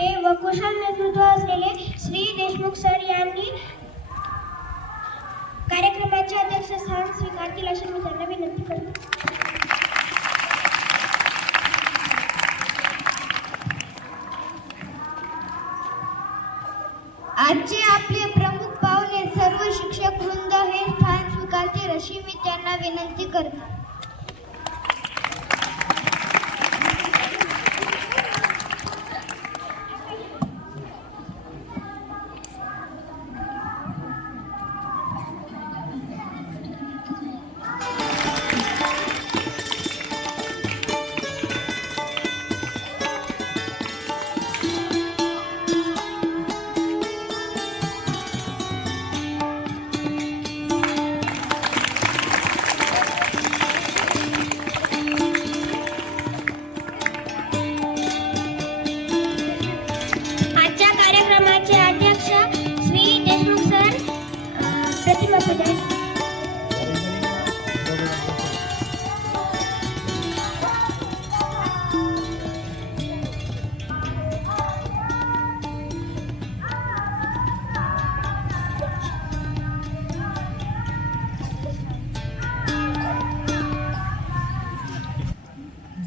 करणारे व कुशल नेतृत्व असलेले श्री देशमुख सर यांनी कार्यक्रमाचे अध्यक्षस्थान स्वीकारतील अशी मी त्यांना विनंती करतो. आजचे आपले प्रमुख पाहुणे सर्व शिक्षक वृंद हे स्थान स्वीकारतील अशी मी त्यांना विनंती करतो.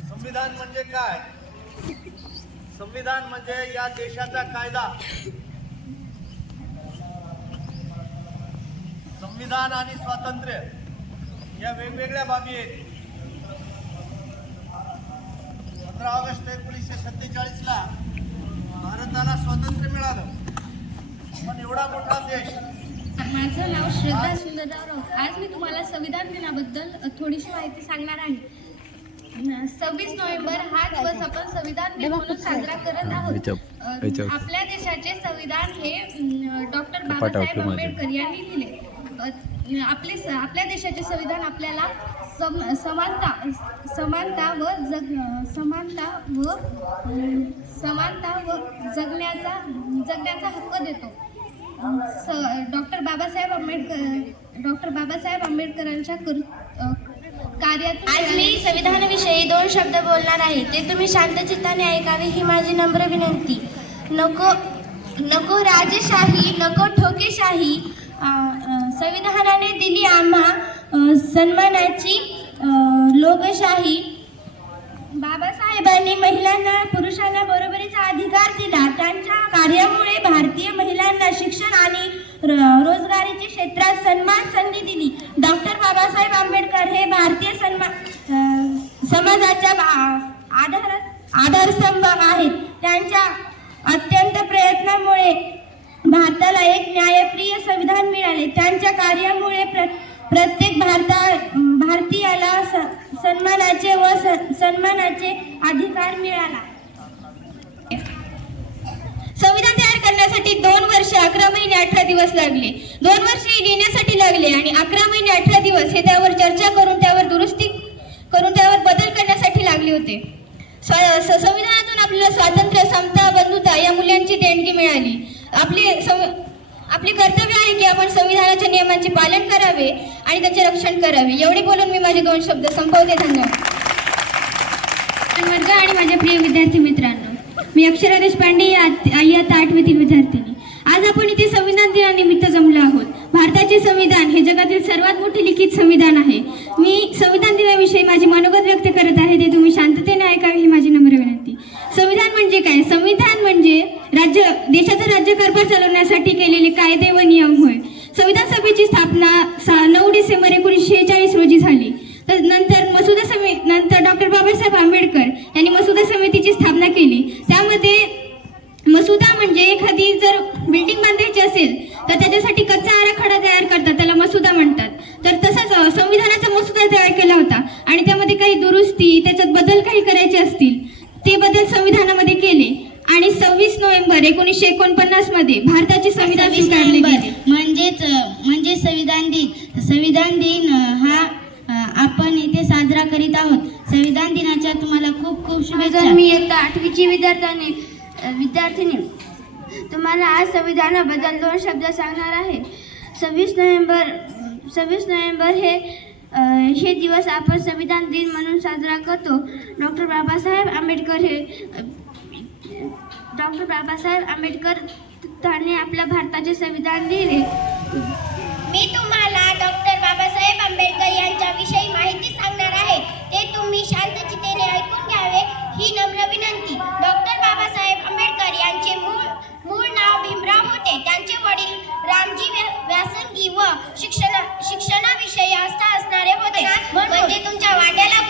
संविधान म्हणजे काय? संविधान म्हणजे या देशाचा कायदा. संविधान आणि स्वातंत्र्य या वेगवेगळ्या बाबी आहेत. 15 ऑगस्ट 1947 ला भारताला स्वातंत्र्य मिळालं, पण एवढा मोठा देश. माझं नाव श्रद्धा सुंदरराव राऊत. आज मी तुम्हाला संविधान दिनाबद्दल थोडीशी माहिती सांगणार आहे. 26 नोव्हेंबर हा दिवस आपण संविधान दिन म्हणून साजरा करत आहोत. आपल्या देशाचे संविधान हे डॉक्टर बाबासाहेब आंबेडकर यांनी दिले. आपल्या देशाचे संविधान आपल्याला समानता व जगण्याचा हक्क देतो. डॉक्टर बाबासाहेब आंबेडकरांच्या कार्यात आज मी संविधानाविषयी 2 शब्द बोलणार आहे. ते तुम्ही शांतचित्ताने ऐकावे ही माझी नम्र विनंती. नको राजेशाही, नको ठोकेशाही. संविधानाने दिली आम्हा सन्मानाची लोकशाही. बाबासाहेबांनी महिलांना पुरुषांना बरोबरीचा अधिकार दिला. त्यांच्या कार्यामुळे भारतीय महिलांना शिक्षण आणि रोजगारीच्या क्षेत्रात सन्मान संधी दिली. डॉक्टर बाबासाहेब आंबेडकर हे भारतीय समाजाच्या आधारस्तंभ आहेत. त्यांच्या अत्यंत प्रयत्नामुळे भारताला एक न्यायप्रिय संविधान मिळाले. त्यांच्या कार्यामुळे प्रत्येक भारतीयाला सन्मानाचे अधिकार मिळाला. संविधान तयार करण्यासाठी 2 वर्ष 11 महिने 18 दिवस लागले. 2 वर्ष लिहिण्यासाठी लागले आणि 11 महिने 18 दिवस हे त्यावर चर्चा करून त्यावर दुरुस्ती करून त्यावर बदल करण्यासाठी लागले होते. संविधानातून आपल्याला स्वातंत्र्य, समता, बंधुता या मूल्यांची देणगी मिळाली. आपले कर्तव्य आहे की आपण संविधानाच्या नियमांचे पालन करावे आणि त्याचे रक्षण करावे. एवढे बोलून मी माझे 2 शब्द संपवते. धन्यवाद. वर्ग आणि माझ्या प्रिय विद्यार्थी मित्रांनो, मी अक्षरा देशपांडे इयत्ता 8वीतील विद्यार्थिनी. आज आपण इथे संविधान दिनानिमित्त जमलो आहोत. भारताचे संविधान हे जगातील सर्वात मोठे लिखित संविधान आहे. मी संविधान दिनाविषयी माझे मनोगत व्यक्त करत आहे, ते तुम्ही शांततेने ऐकावे ही माझी नम्र विनंती. संविधान म्हणजे काय? संविधान म्हणजे देशाचा राज्यकारभार चालवण्यासाठी केलेले कायदे व नियम होय. संविधान सभेची स्थापना 9 डिसेंबर 1946 रोजी झाली. तर नंतर डॉक्टर बाबासाहेब आंबेडकर यांनी मसुदा समितीची स्थापना केली. त्यामध्ये मसुदा म्हणजे एखादी जर बिल्डिंग बांधायची असेल तर त्याच्यासाठी कच्चा आराखडा तयार करतात, त्याला मसुदा म्हणतात. तर तसाच संविधानाचा मसुदा तयार केला होता आणि त्यामध्ये काही दुरुस्ती, त्याच्यात बदल काही करायचे असतील ते बदल संविधानामध्ये केले आणि 26 नोव्हेंबर 1949 मध्ये भारताचे संविधान स्वीकारले गेले. म्हणजे संविधान दिन हा आपण इथे साजरा करीत आहोत. संविधान दिनाच्या तुम्हाला खूप खूप शुभेच्छा. मी इयत्ता 8वीची विद्यार्थिनी तुम्हाला आज संविधानाबद्दल 2 शब्द सांगणार आहे. 26 नोव्हेंबर हे दिवस आपण संविधान दिन म्हणून साजरा करतो. डॉक्टर बाबासाहेब आंबेडकर डॉक्टर बाबासाहेब आंबेडकर त्यांनी आपल्या भारताचे संविधान लिहिले. मी तुम्हाला डॉक्टर बाबासाहेब आंबेडकर यांच्याविषयी माहिती सांगणार आहे. ते तुम्ही शांतचित्तेने ऐकून घ्यावे ही नम्र विनंती. डॉक्टर बाबासाहेब आंबेडकर यांचे मूळ नाव भीमराव होते. त्यांचे वडील रामजी व्यासंगी व शिक्षणाविषयी आस्था असणारे होते. म्हणजे तुमच्या वाट्याला